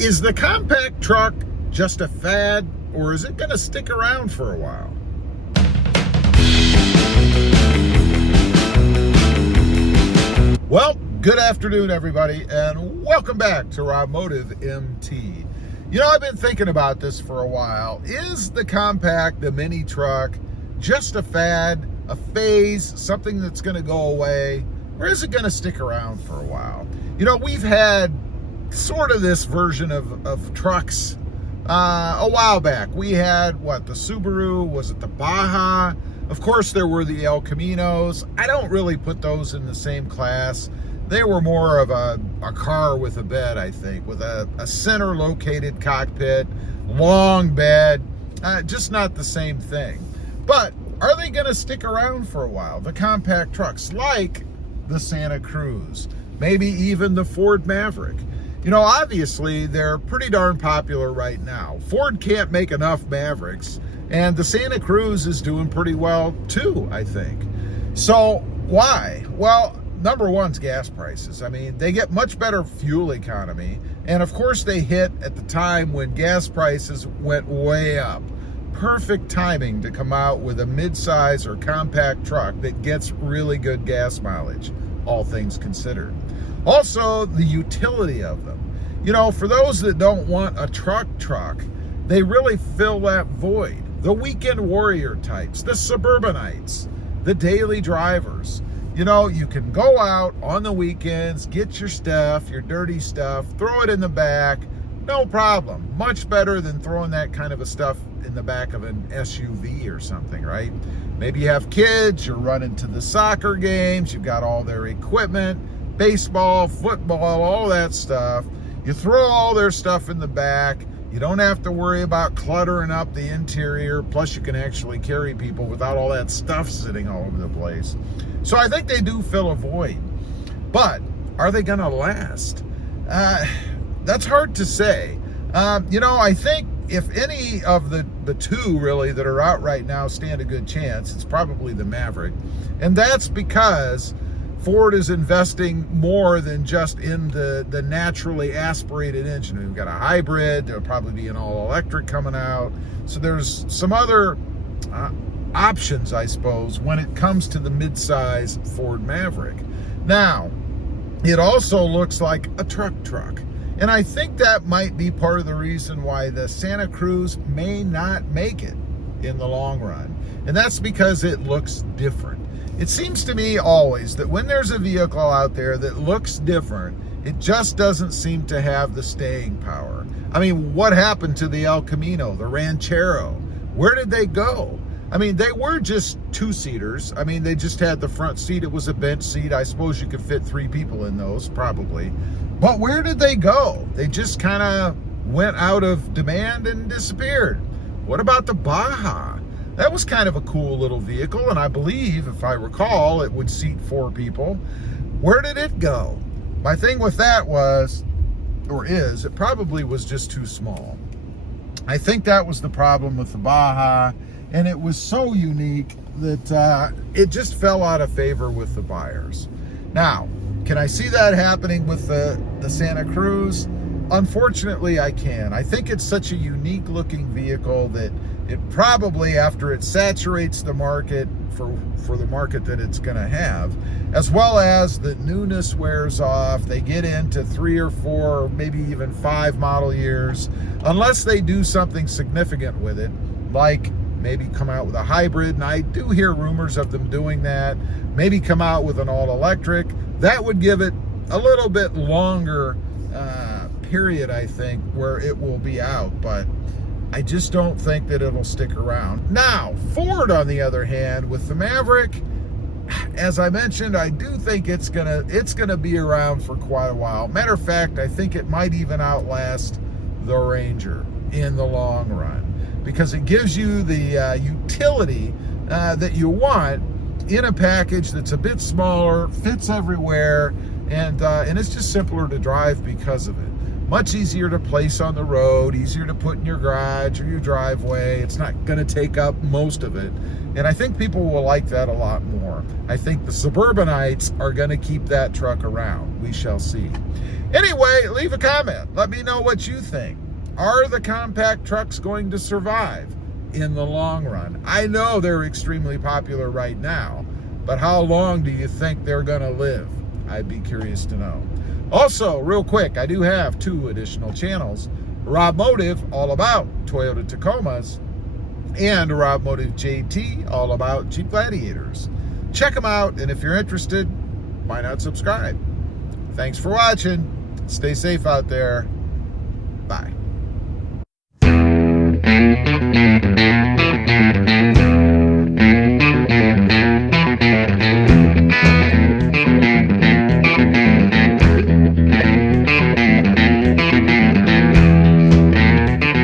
Is the compact truck just a fad, or is it going to stick around for a while? Well, good afternoon, everybody, and welcome back to Automotive MT. You know, I've been thinking about this for a while. Is the compact, the mini truck, just a fad, a phase, something that's going to go away, or is it going to stick around for a while? You know, we've had sort of this version of trucks a while back. We had, the Subaru, was it the Baja? Of course, there were the El Caminos. I don't really put those in the same class. They were more of a car with a bed, I think, with a center-located cockpit, long bed, just not the same thing. But are they going to stick around for a while? The compact trucks, like the Santa Cruz, maybe even the Ford Maverick. You know, obviously, they're pretty darn popular right now. Ford can't make enough Mavericks, and the Santa Cruz is doing pretty well too, I think. So why? Well, number one's gas prices. I mean, they get much better fuel economy, and of course they hit at the time when gas prices went way up. Perfect timing to come out with a mid-size or compact truck that gets really good gas mileage, all things considered. Also, the utility of them. You know, for those that don't want a truck, they really fill that void. The weekend warrior types, the suburbanites, the daily drivers. You know, you can go out on the weekends, get your stuff, your dirty stuff, throw it in the back, no problem. Much better than throwing that kind of a stuff in the back of an SUV or something, right? Maybe you have kids, you're running to the soccer games, you've got all their equipment, baseball, football, all that stuff. You throw all their stuff in the back. You don't have to worry about cluttering up the interior. Plus, you can actually carry people without all that stuff sitting all over the place. So I think they do fill a void. But are they going to last? That's hard to say. You know, I think if any of the two really that are out right now stand a good chance, it's probably the Maverick. And that's because Ford is investing more than just in the naturally aspirated engine. We've got a hybrid. There'll probably be an all-electric coming out. So there's some other options, I suppose, when it comes to the mid-size Ford Maverick. Now, it also looks like a truck. And I think that might be part of the reason why the Santa Cruz may not make it in the long run. And that's because it looks different. It seems to me always that when there's a vehicle out there that looks different, it just doesn't seem to have the staying power. I mean, what happened to the El Camino, the Ranchero? Where did they go? I mean, they were just two-seaters. I mean, they just had the front seat. It was a bench seat. I suppose you could fit 3 people in those, probably. But where did they go? They just kind of went out of demand and disappeared. What about the Baja? That was kind of a cool little vehicle, and I believe, if I recall, it would seat 4 people. Where did it go? My thing with that was, or is, it probably was just too small. I think that was the problem with the Baja, and it was so unique that it just fell out of favor with the buyers. Now, can I see that happening with the Santa Cruz? Unfortunately, I can. I think it's such a unique looking vehicle that it probably, after it saturates the market for the market that it's going to have, as well as the newness wears off, they get into 3 or 4, maybe even 5 model years, unless they do something significant with it, like maybe come out with a hybrid, and I do hear rumors of them doing that, maybe come out with an all-electric. That would give it a little bit longer period, I think, where it will be out, but I just don't think that it'll stick around. Now, Ford, on the other hand, with the Maverick, as I mentioned, I do think it's gonna be around for quite a while. Matter of fact, I think it might even outlast the Ranger in the long run, because it gives you the utility that you want in a package that's a bit smaller, fits everywhere, and it's just simpler to drive because of it. much easier to place on the road, easier to put in your garage or your driveway. It's not going to take up most of it. And I think people will like that a lot more. I think the suburbanites are going to keep that truck around. We shall see. Anyway, leave a comment. Let me know what you think. Are the compact trucks going to survive in the long run? I know they're extremely popular right now, but how long do you think they're going to live? I'd be curious to know. Also, real quick, I do have 2 additional channels. Rob Motive, all about Toyota Tacomas, and Rob Motive JT, all about Jeep Gladiators. Check them out, and if you're interested, why not subscribe? Thanks for watching. Stay safe out there. Bye.